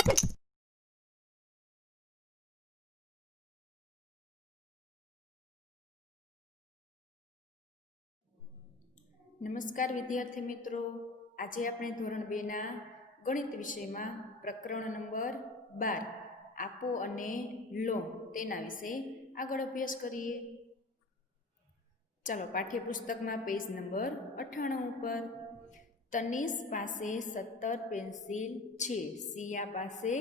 નમસ્કાર વિદ્યાર્થી મિત્રો, આજે આપણે ધોરણ 2ના ગણિત વિષયમાં પ્રકરણ નંબર 12 આપો અને લો તેના વિશે આગળ અભ્યાસ કરીએ. ચાલો, પાઠ્યપુસ્તકમાં પેજ નંબર 98 ઉપર તનિષ પાસે 17 પેન્સિલ છે, સિયા પાસે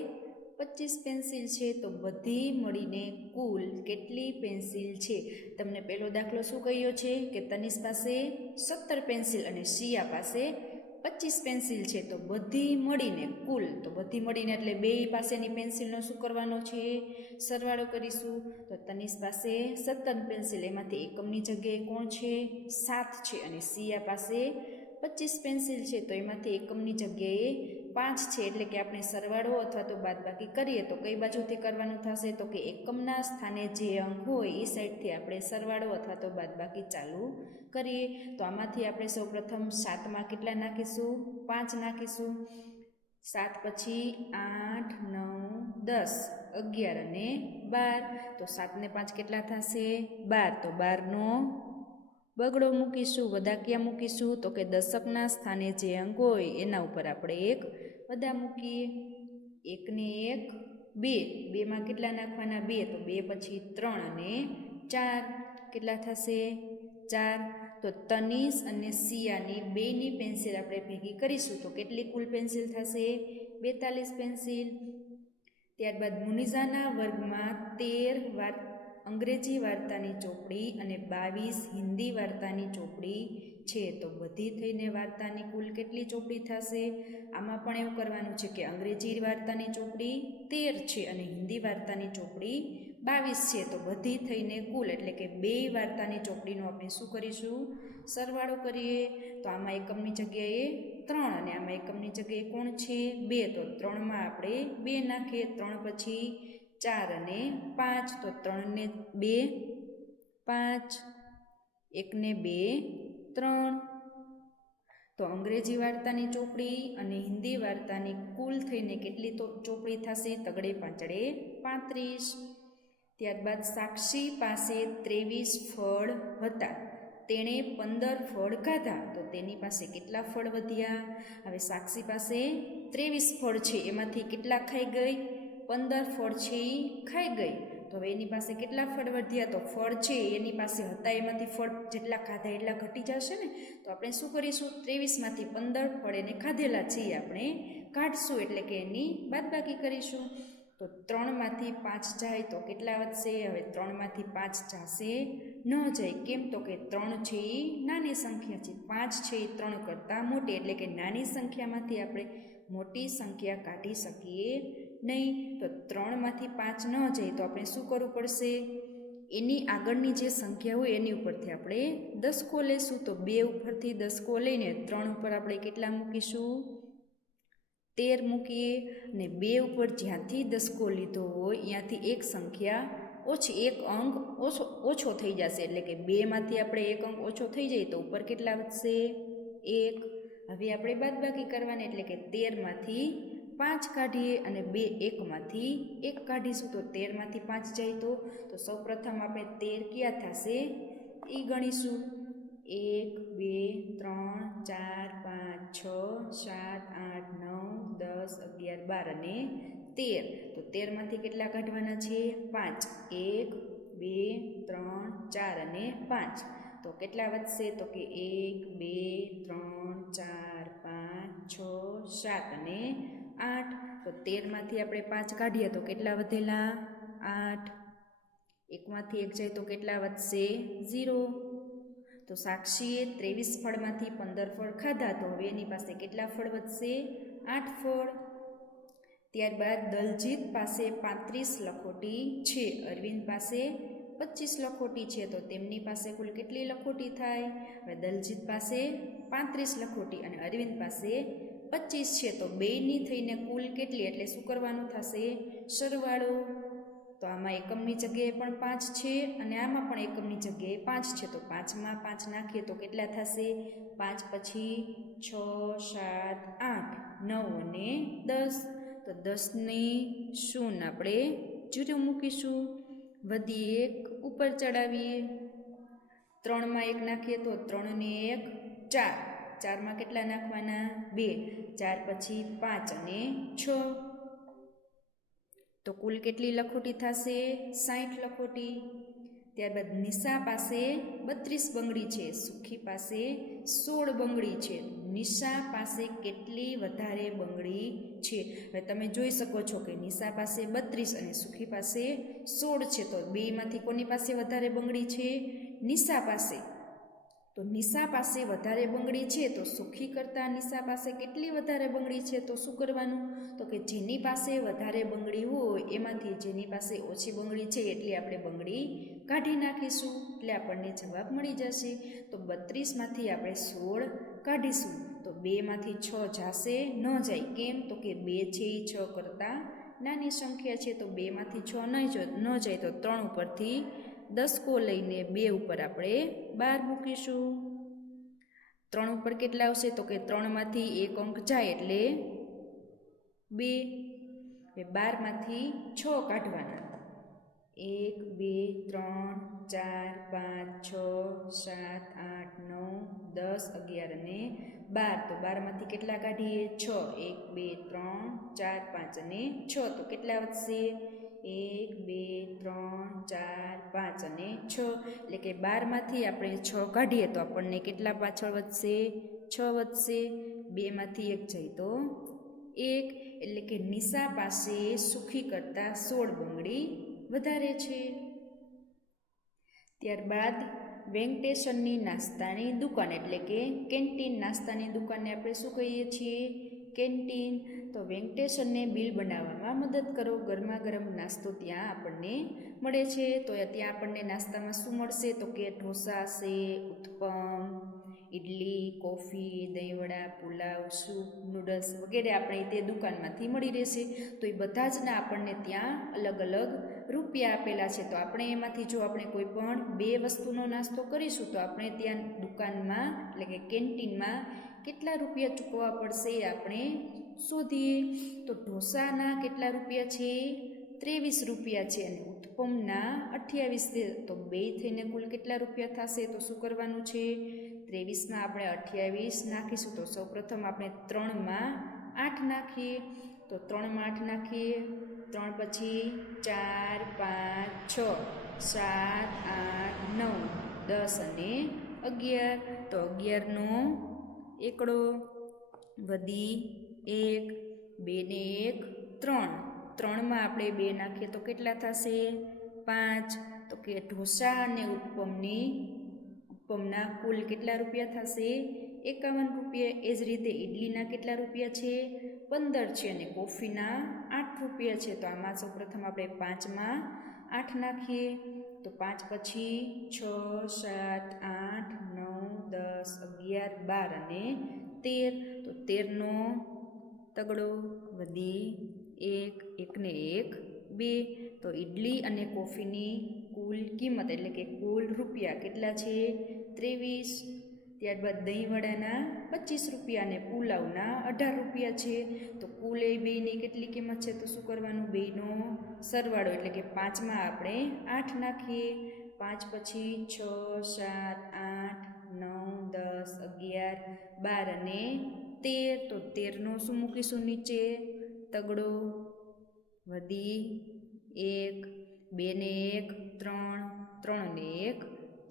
25 પેન્સિલ છે, તો બધી મળીને કુલ કેટલી પેન્સિલ છે? તમને પહેલો દાખલો શું કહ્યો છે કે તનિષ પાસે 17 પેન્સિલ અને સિયા પાસે 25 પેન્સિલ છે, તો બધી મળીને કુલ, તો બધી મળીને એટલે બે પાસેની પેન્સિલનો શું કરવાનો છે? સરવાળો કરીશું. તો તનિષ પાસે 17 પેન્સિલ, એમાંથી એકમની જગ્યાએ કોણ છે? 7 છે, અને સિયા પાસે 25 પેન્સિલ છે, તો એમાંથી એકમની જગ્યાએ 5 છે. એટલે કે આપણે સરવાળો અથવા તો બાદબાકી કરીએ તો કઈ બાજુથી કરવાનું થશે? તો કે એકમના સ્થાને જે અંક હોય એ સાઈડથી આપણે સરવાળો અથવા તો બાદબાકી ચાલુ કરીએ. તો આમાંથી આપણે સૌપ્રથમ 7માં કેટલા નાખીશું? 5 નાખીશું. 7 પછી 8, 9, 10, 11 અને 12. તો 7 ને 5 કેટલા થશે? 12. તો 12નો બગડો મૂકીશું. વદા ક્યાં મૂકીશું? તો કે દશકના સ્થાને જે અંક હોય એના ઉપર આપણે એક વદા મૂકીએ. 1 ને 1 2, 2માં કેટલા નાખવાના? 2. તો 2 પછી 3 અને 4 કેટલા થશે? 4. તો તનિષ અને સિયાની બેની પેન્સિલ આપણે ભેગી કરીશું તો કેટલી કુલ પેન્સિલ થશે? 42 પેન્સિલ. ત્યારબાદ મુનિઝાના વર્ગમાં 13 અંગ્રેજી વાર્તાની ચોપડી અને 22 હિન્દી વાર્તાની ચોપડી છે, તો બધી થઈને વાર્તાની કુલ કેટલી ચોપડી થશે? આમાં પણ એવું કરવાનું છે કે અંગ્રેજી વાર્તાની ચોપડી 13 છે અને હિન્દી વાર્તાની ચોપડી 22 છે, તો બધી થઈને કુલ એટલે કે બે વાર્તાની ચોપડીનો આપણે શું કરીશું? સરવાળો કરીએ. તો આમાં એકમની જગ્યાએ 3 અને આમાં એકમની જગ્યાએ કોણ છે? 2. તો 3માં આપણે 2 નાખીએ. 3 પછી 4 અને 5. તો 3 ને 2 5, 1 ને 2 3. તો અંગ્રેજી વાર્તાની ચોપડી અને હિન્દી વાર્તાની કુલ થઈને કેટલી ચોપડી થશે? તગડે પાંચડે 35. ત્યારબાદ સાક્ષી પાસે 23 ફળ હતા, તેણે 15 ફળ ખાધા, તો તેની પાસે કેટલા ફળ વધ્યા? હવે સાક્ષી પાસે 23 ફળ છે, એમાંથી કેટલા ખાઈ ગઈ? 15 ફળ છે એ ખાઈ ગઈ. તો હવે એની પાસે કેટલા ફળ વધ્યા? તો ફળ છે એની પાસે હતા એમાંથી ફળ જેટલા ખાધા એટલા ઘટી જશે ને. તો આપણે શું કરીશું? 23માંથી 15 ફળ એને ખાધેલા છે આપણે કાઢશું, એટલે કે એની બાદબાકી કરીશું. તો 3માંથી 5 જાય તો કેટલા વધશે? હવે 3માંથી 5 જશે ન જાય. કેમ? તો કે 3 છે એ નાની સંખ્યા છે, 5 છે એ 3 કરતાં મોટી, એટલે કે નાની સંખ્યામાંથી આપણે મોટી સંખ્યા કાઢી શકીએ નહીં. તો 3માંથી 5 ન જાય તો આપણે શું કરવું પડશે? એની આગળની જે સંખ્યા હોય એની ઉપરથી આપણે દસકો લેશું. તો 2 ઉપરથી દસકો લઈને 3 ઉપર આપણે કેટલા મૂકીશું? 13 મૂકીએ. અને 2 ઉપર જ્યાંથી દસકો લીધો હોય ત્યાંથી એક સંખ્યા ઓછી, એક અંક ઓછો થઈ જશે, એટલે કે 2માંથી આપણે એક અંક ઓછો થઈ જાય તો ઉપર કેટલા વધશે? 1. હવે આપણે બાદબાકી કરવાની, એટલે કે 13માંથી 5 કાઢીએ અને 1માંથી 1 કાઢીશું. તો 13માંથી 5 જાય તો સૌપ્રથમ આપણે 13 ક્યાં થશે એ ગણીશું. 1, 2, 3, 4, 5, 6, 7, 8, 9, 10, 11, 12 અને 13. તો 13માંથી કેટલા કાઢવાના છે? 5. 1, 2, 3, 4 અને 5. તો કેટલા વધશે? તો કે 1, 2, 3, 4, 5, 6, 7 અને 8. તો 13માંથી આપણે 5 કાઢીએ તો કેટલા વધેલા? 8. 1માંથી 1 જાય તો કેટલા વધશે? 0. તો સાક્ષીએ 23 ફળમાંથી 15 ફળ ખાધા, તો હવે એની પાસે કેટલા ફળ વધશે? 8 ફળ. ત્યારબાદ દલજીત પાસે 35 લખોટી છે, અરવિંદ પાસે 25 લખોટી છે, તો તેમની પાસે કુલ કેટલી લખોટી થાય? હવે દલજીત પાસે 35 લખોટી અને અરવિંદ પાસે 25 છે, તો બેયની થઈને કુલ કેટલી? એટલે શું કરવાનું થશે? સરવાળો. તો આમાં એકમની જગ્યાએ પણ 5 છે અને આમાં પણ એકમની જગ્યાએ 5 છે, તો 5માં 5 નાખીએ તો કેટલા થશે? 5 પછી 6, 7, 8, 9 અને 10. તો તો 10ની શૂન્ય આપણે 0 મૂકીશું. વધી 1 ઉપર ચડાવીએ. 3માં 1 નાખીએ તો 3 ને 1 4. 4માં કેટલા નાખવાના? 2. 4 પછી 5 અને 6. તો કુલ કેટલી લખોટી થશે? 60 લખોટી. ત્યારબાદ નિશા પાસે 32 બંગડી છે, સુખી પાસે 16 બંગડી છે. નિશા પાસે કેટલી વધારે બંગડી છે? હવે તમે જોઈ શકો છો કે નિશા પાસે 32 અને સુખી પાસે 16 છે. તો બેમાંથી કોની પાસે વધારે બંગડી છે? નિશા પાસે. તો નિશા પાસે વધારે બંગડી છે તો સુખી કરતાં નિશા પાસે કેટલી વધારે બંગડી છે? તો શું કરવાનું? તો કે જેની પાસે વધારે બંગડી હોય એમાંથી જેની પાસે ઓછી બંગડી છે એટલી આપણે બંગડી કાઢી નાખીશું, એટલે આપણને જવાબ મળી જશે. તો 32માંથી આપણે 16 કાઢીશું. તો 2માંથી 6 જાશે? ન જાય. કેમ? તો કે 2 છે એ 6 કરતાં નાની સંખ્યા છે. તો 2માંથી 6 ન જાય તો 3 ઉપરથી 10 લઈને 2 ઉપર આપણે 12 મૂકીશું. 3 ઉપર કેટલા આવશે? તો કે 3માંથી 1 અંક જાય એટલે 2. 12માંથી 6 કાઢવાના. 1 2 3 4 5 6 7 8 9 10 11 અને 12. તો 12માંથી કેટલા કાઢીએ? 6. 1 2 3 4 5 અને 6. તો કેટલા વધશે? 1 2 3 4 5 અને 6. એટલે કે 12માંથી આપણે 6 કાઢીએ તો આપણને કેટલા પાછળ વધશે? 6 વધશે. 2માંથી 1 જાય તો 1. એટલે કે નિશા પાસે સુખી કરતાં 16 બંગડી વધારે છે. ત્યારબાદ વેંકટેશનની નાસ્તાની દુકાન એટલે કે કેન્ટીન. નાસ્તાની દુકાનને આપણે શું કહીએ છીએ? કેન્ટીન. તો વેંકટેશનને બિલ બનાવવામાં મદદ કરો. ગરમા ગરમ નાસ્તો ત્યાં આપણને મળે છે. તો ત્યાં આપણને નાસ્તામાં શું મળશે? તો કે ઢોસા છે, ઉત્તપમ, ઇડલી, કોફી, દહીંવડા, પુલાવ, સૂપ, નૂડલ્સ વગેરે આપણે તે દુકાનમાંથી મળી રહેશે. તો એ બધા જ ના આપણને ત્યાં અલગ અલગ રૂપિયા આપેલા છે. તો આપણે એમાંથી જો આપણે કોઈ પણ 2 વસ્તુનો નાસ્તો કરીશું તો આપણે ત્યાં દુકાનમાં એટલે કે કેન્ટીનમાં કેટલા રૂપિયા ચૂકવવા પડશે એ આપણે શોધીએ. તો ઢોસાના કેટલા રૂપિયા છે? 23 રૂપિયા છે અને ઉત્તપમના 28 છે. તો બે થઈને કુલ કેટલા રૂપિયા થશે? તો શું કરવાનું છે? 23માં આપણે 28 નાખીશું. તો સૌપ્રથમ આપણે 3માં 8 નાખીએ. તો 3માં 8 નાખીએ. 3 પછી 4 5 6 7 8 9 10 અને 11. તો 11નો એકડો. વધી 1. 2 ને 1 3. 3માં આપણે 2 નાખીએ તો કેટલા થશે? 5. તો કે ઢોસા અને ઉત્તપમના કુલ કેટલા રૂપિયા થશે? 51 રૂપિયા. એ જ રીતે ઇડલીના કેટલા રૂપિયા છે? 15 છે અને કોફીના 8 રૂપિયા છે. તો આમાં સૌપ્રથમ આપણે 5માં 8 નાખીએ. તો 5 પછી 6 7 8 9 10 11 12 અને 13. તો 13નો તગડો. વધી 1. 1 ને 1 2. તો ઇડલી અને કોફીની કુલ કિંમત એટલે કે કુલ રૂપિયા કેટલા છે? 23. ત્યારબાદ દહીંવડાના 25 રૂપિયા અને પુલાવના 18 રૂપિયા છે. તો કુલ એ બેની કેટલી કિંમત છે? તો શું કરવાનું? બેનો સરવાળો એટલે કે 5માં આપણે 8 નાખીએ. 5 પછી 6 7 8 9 10 11 12 અને 13. તો 13નો શું મૂકીશું નીચે? તગડો. વધી 1. 2 ને 1 3. 3 ને 1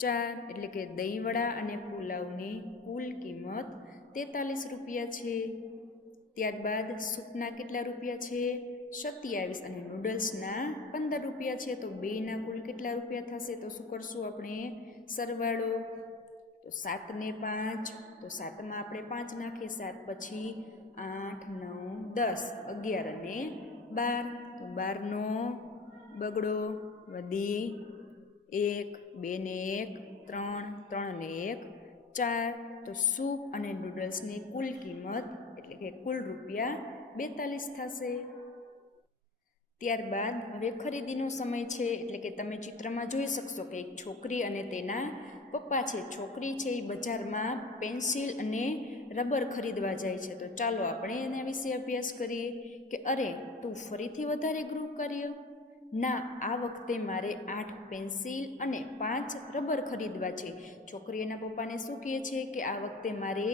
4. એટલે કે દહીંવડા અને પુલાવની કુલ કિંમત 43 રૂપિયા છે. ત્યારબાદ સૂપના કેટલા રૂપિયા છે? 27 અને નૂડલ્સના 15 રૂપિયા છે. તો બેના કુલ કેટલા રૂપિયા થશે? તો શું કરશું આપણે? સરવાળો. તો 7 ને 5. તો 7માં આપણે 5 નાખીએ. 7 પછી 8 9 10 11 અને 12. તો 12નો બગડો. વધી 1. 2 ને 1 3. 3 ને 1 4. તો સૂપ અને નૂડલ્સની કુલ કિંમત એટલે કે કુલ રૂપિયા 42 થશે. ત્યારબાદ હવે ખરીદીનો સમય છે. એટલે કે તમે ચિત્રમાં જોઈ શકશો કે એક છોકરી અને તેના પપ્પા છે. છોકરી છે એ બજારમાં પેન્સિલ અને રબર ખરીદવા જાય છે. તો ચાલો આપણે એના વિશે અભ્યાસ કરીએ કે અરે તું ફરીથી વધારે ગૃહ કાર્ય? ના, આ વખતે મારે 8 પેન્સિલ અને 5 રબર ખરીદવા છે. છોકરી એના પપ્પાને શું કહે છે કે આ વખતે મારે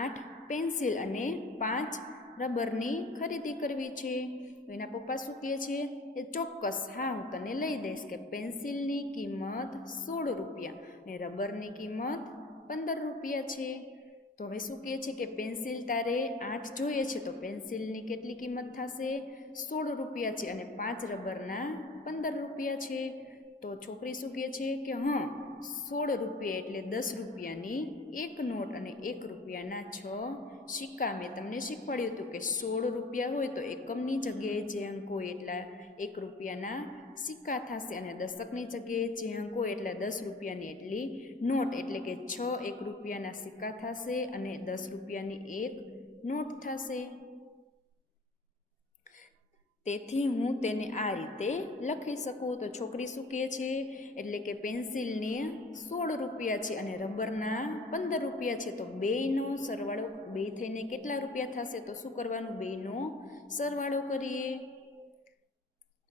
8 પેન્સિલ અને 5 રબરની ખરીદી કરવી છે. તો એના પપ્પા શું કહે છે એ ચોક્કસ, હા હું તને લઈ દઈશ કે પેન્સિલની કિંમત 16 રૂપિયા અને રબરની કિંમત 15 રૂપિયા છે. તો હવે શું કહે છે કે પેન્સિલ તારે 8 જોઈએ છે તો પેન્સિલની કેટલી કિંમત થશે? 16 રૂપિયા છે અને 5 રબરના 15 રૂપિયા છે. તો છોકરી શું કહે છે કે 16 રૂપિયા એટલે 10 રૂપિયાની એક નોટ અને 1 રૂપિયાના 6 સિક્કા. મેં તમને શીખવાડ્યું હતું કે 16 રૂપિયા હોય તો એકમની જગ્યાએ જે અંક હોય એટલા 1 રૂપિયાના સિક્કા થશે અને દશકની જગ્યાએ જે અંક હોય એટલા 10 રૂપિયાની એટલી નોટ, એટલે કે 6 1 રૂપિયાના સિક્કા થશે અને 10 રૂપિયાની એક નોટ થશે. તેથી હું તેને આ રીતે લખી શકું. તો છોકરી શું કહે છે એટલે કે પેન્સિલને 16 રૂપિયા છે અને રબરના 15 રૂપિયા છે. તો બેયનો સરવાળો, બે થઈને કેટલા રૂપિયા થશે? તો શું કરવાનું? બેયનો સરવાળો કરીએ.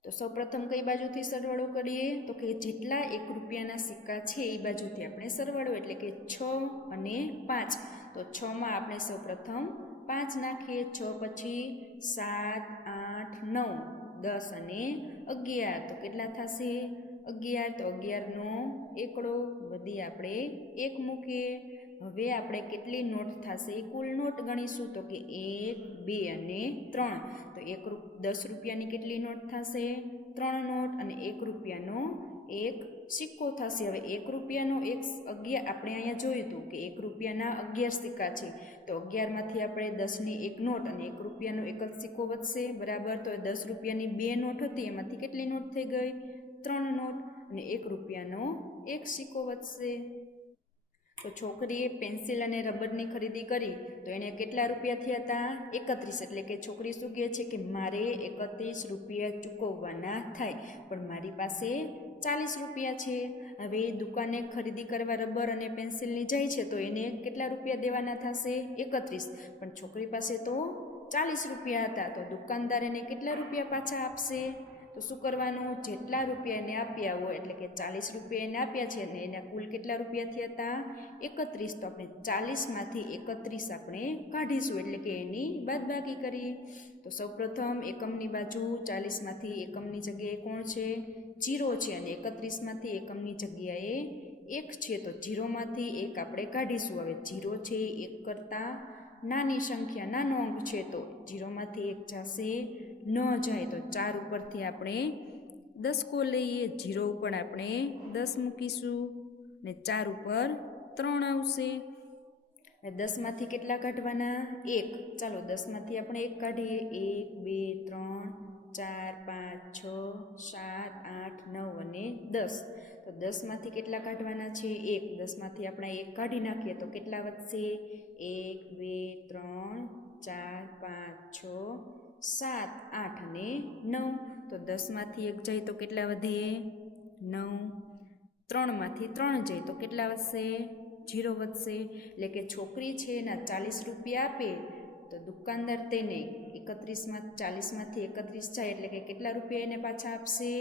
તો સૌપ્રથમ કઈ બાજુથી સરવાળો કરીએ? તો કે જેટલા 1 રૂપિયાના સિક્કા છે એ બાજુથી આપણે સરવાળો, એટલે કે 6 અને 5. તો 6માં આપણે સૌપ્રથમ 5 નાખીએ. 6 પછી 7 8 9 10 અને 11. તો કેટલા થશે? 11. તો 11નો એકડો વધી આપણે 1 મૂકીએ. હવે આપણે કેટલી નોટ થશે એ કુલ નોટ ગણીશું. તો કે 1 2 અને 3. તો 10 રૂપિયાની કેટલી નોટ થશે? 3 નોટ અને 1 રૂપિયાનો એક સિક્કો થશે. હવે 1 રૂપિયાનો 11 આપણે અહીંયા જોયું હતું કે 1 રૂપિયાના 11 સિક્કા છે. તો 11માંથી આપણે 10ની એક નોટ અને 1 રૂપિયાનો એક જ સિક્કો વધશે, બરાબર. તો 10 રૂપિયાની 2 નોટ હતી, એમાંથી કેટલી નોટ થઈ ગઈ? 3 નોટ અને 1 રૂપિયાનો એક સિક્કો વધશે. તો છોકરીએ પેન્સિલ અને રબરની ખરીદી કરી તો એને કેટલા રૂપિયા થયા હતા? 31. એટલે કે છોકરી શું કહે છે કે મારે 31 રૂપિયા ચૂકવવાના થાય, પણ મારી પાસે 40 રૂપિયા છે. હવે દુકાને ખરીદી કરવા રબર અને પેન્સિલની જાય છે તો એને કેટલા રૂપિયા દેવાના થશે? 31. પણ છોકરી પાસે તો 40 રૂપિયા હતા. તો દુકાનદાર એને કેટલા રૂપિયા પાછા આપશે? તો શું કરવાનું? જેટલા રૂપિયા એને આપ્યા હોય, એટલે કે 40 રૂપિયા એને આપ્યા છે અને એના કુલ કેટલા રૂપિયા થયા હતા? 31. તો આપણે 40માંથી 31 આપણે કાઢીશું, એટલે કે એની બાદબાકી કરીએ. તો સૌપ્રથમ એકમની બાજુ 40માંથી એકમની જગ્યાએ કોણ છે? 0 છે અને 31માંથી એકમની જગ્યાએ 1 છે. તો 0માંથી 1 આપણે કાઢીશું. હવે 0 છે 1 કરતાં નાની સંખ્યા, નાનો અંક છે, તો 0માંથી 1 જશે ન જાય. તો 4 ઉપરથી આપણે 10 લઈએ. 0 ઉપર આપણે 10 મૂકીશું ને 4 ઉપર 3 આવશે. 10માંથી કેટલા કાઢવાના? 1. ચાલો 10માંથી આપણે 1 કાઢીએ. 1 2 3 4 5 6 7 8 9 અને 10. તો 10માંથી કેટલા કાઢવાના છે? 1. 10માંથી આપણે 1 કાઢી નાખીએ તો કેટલા વધશે? 1 2 3 4 5 6 7 8 અને 9. તો 10માંથી 1 જાય તો કેટલા વધે? 9. 3માંથી 3 જાય તો કેટલા વધશે? 0 વધશે. એટલે કે છોકરી છે એના 40 રૂપિયા આપે તો દુકાનદાર તેને 40માંથી 31 જાય એટલે કે કેટલા રૂપિયા એને પાછા આપશે?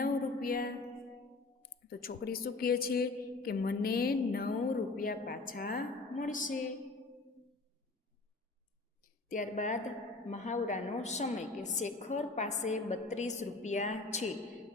9 રૂપિયા. તો છોકરી શું કહે છે કે મને 9 રૂપિયા પાછા મળશે. ત્યારબાદ મહાવરાનો સમય કે શેખર પાસે 32 રૂપિયા છે.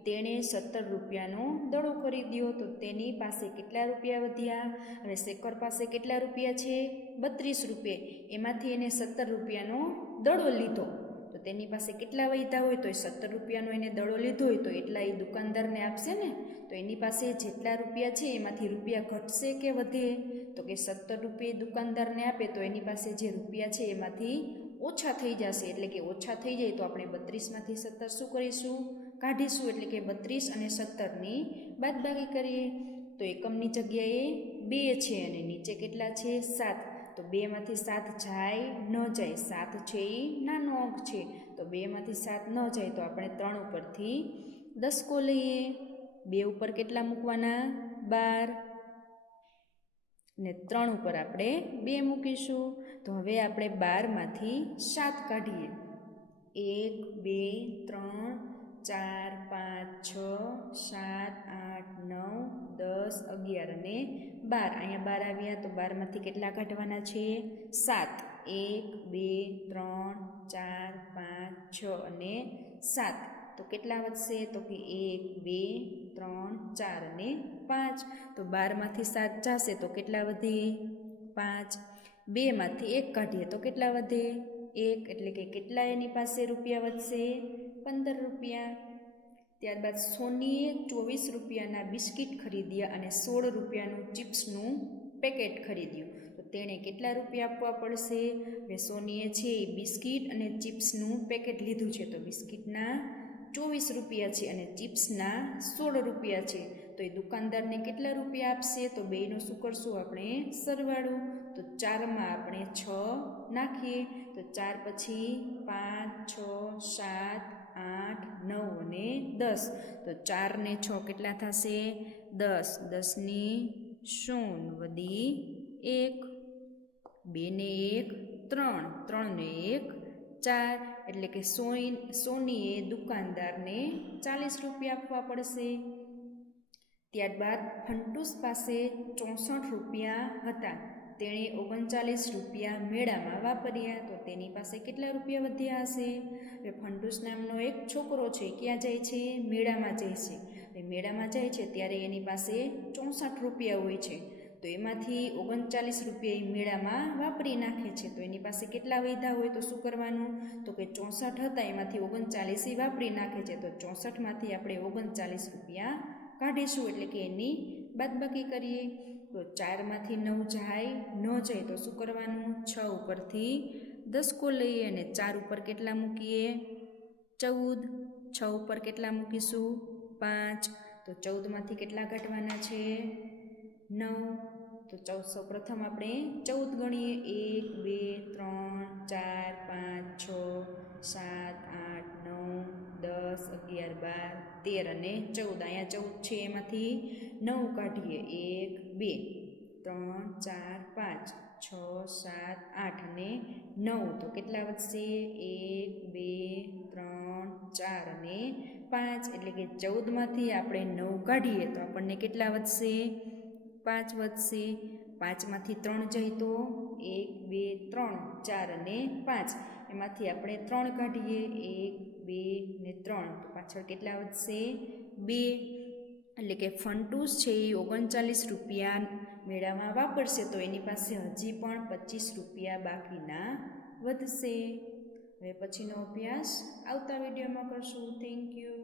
તેણે 17 રૂપિયાનો દડો ખરીદ્યો તો તેની પાસે કેટલા રૂપિયા વધ્યા? અને શેખર પાસે કેટલા રૂપિયા છે? 32 રૂપિયા. એમાંથી એને 17 રૂપિયાનો દડો લીધો તો તેની પાસે કેટલા વધ્યા હોય? તો એ 17 રૂપિયાનો એને દડો લીધો હોય તો એટલા એ દુકાનદારને આપશે ને. તો એની પાસે જેટલા રૂપિયા છે એમાંથી રૂપિયા ઘટશે કે વધે? તો કે 17 રૂપિયા દુકાનદારને આપે તો એની પાસે જે રૂપિયા છે એમાંથી ઓછા થઈ જશે. એટલે કે ઓછા થઈ જાય તો આપણે 32માંથી 17 શું કરીશું? કાઢીશું. એટલે કે 32 અને 17ની બાદબાકી કરીએ. તો એકમની જગ્યાએ 2 છે અને નીચે કેટલા છે? 7. તો 2માંથી 7 જાય ન જાય? 7 છે એ નાનો અંક છે તો 2માંથી 7 ન જાય તો આપણે 3 ઉપરથી 10 લઈએ. 2 ઉપર કેટલા મૂકવાના? 12. અને 3 ઉપર આપણે 2 મૂકીશું. તો હવે આપણે 12માંથી 7 કાઢીએ. 1 2 3 4 5 6 7 8 9 10 11 અને 12. અહીંયા 12 આવ્યા તો 12માંથી કેટલા કાઢવાના છે? 7. 1 2 3 4 5 6 અને 7. તો કેટલા વધશે? તો કે 1 2 3 4 અને 5. તો 12માંથી 7 જશે તો કેટલા વધે? 5. 2માંથી 1 કાઢીએ તો કેટલા વધે? 1. એટલે કે કેટલા એની પાસે રૂપિયા વધશે? 15 રૂપિયા. ત્યારબાદ સોનીએ 24 રૂપિયાના બિસ્કિટ ખરીદ્યા અને 16 રૂપિયાનું ચિપ્સનું પેકેટ ખરીદ્યું. તો તેણે કેટલા રૂપિયા આપવા પડશે? હવે સોનીએ છે એ બિસ્કિટ અને ચિપ્સનું પેકેટ લીધું છે. તો બિસ્કિટના 24 રૂપિયા છે અને ચિપ્સના 16 રૂપિયા છે. તો એ દુકાનદારને કેટલા રૂપિયા આપશે? તો બેયનો શું કરશું આપણે? સરવાળો. તો 4માં આપણે 6 નાખીએ. તો 4 પછી 5 6 7 8 9 અને 10. તો 4 ને 6 કેટલા થશે? 10. 10 ની 0 વધી 1. 2 ને 1 3. 3 ને 1 4. એટલે કે સોનીએ દુકાનદારને 40 રૂપિયા આપવા પડશે. ત્યારબાદ ફંટુસ પાસે 64 રૂપિયા હતા. તેણે 39 રૂપિયા મેળામાં વાપર્યા. તો તેની પાસે કેટલા રૂપિયા વધ્યા હશે? હવે ફંટુસ નામનો એક છોકરો છે, ક્યાં જાય છે? મેળામાં જાય છે. હવે મેળામાં જાય છે ત્યારે એની પાસે 64 રૂપિયા હોય છે. તો એમાંથી 39 રૂપિયા એ મેળામાં વાપરી નાખે છે. તો એની પાસે કેટલા વધ્યા હોય તો શું કરવાનું? તો કે 64 હતા એમાંથી 39 વાપરી નાખે છે. તો 64માંથી આપણે 39 રૂપિયા કાઢીશું, એટલે કે એની બાદબાકી કરીએ. તો 4માંથી 9 જાય ન જાય તો શું કરવાનું? 6 ઉપરથી 10 લઈએ અને 4 ઉપર કેટલા મૂકીએ? 14. 6 ઉપર કેટલા મૂકીશું? 5. તો 14માંથી કેટલા કાઢવાના છે? 9. તો સૌ પ્રથમ આપણે 14 ગણીએ. 1 2 3 4 5 6 7 8 9 10 11 12 13 અને 14. અહીંયા 14 છે એમાંથી 9 કાઢીએ. 1 2 3 4 5 6 7 8 અને 9. તો કેટલા વધશે? 1 2 3 4 અને 5. એટલે કે 14માંથી આપણે 9 કાઢીએ તો આપણને કેટલા વધશે? 5 વધશે. 5માંથી 3 જાય તો 1 2 3 4 અને 5. એમાંથી આપણે 3 કાઢીએ. 1 2 ને 3. તો પાછળ કેટલા વધશે? 2. એટલે કે ફંટુસ છે એ 39 રૂપિયા મેળામાં વાપરશે તો એની પાસે હજી પણ 25 રૂપિયા બાકીના વધશે. હવે પછીનો અભ્યાસ આવતા વિડીયોમાં કરશું. Thank you.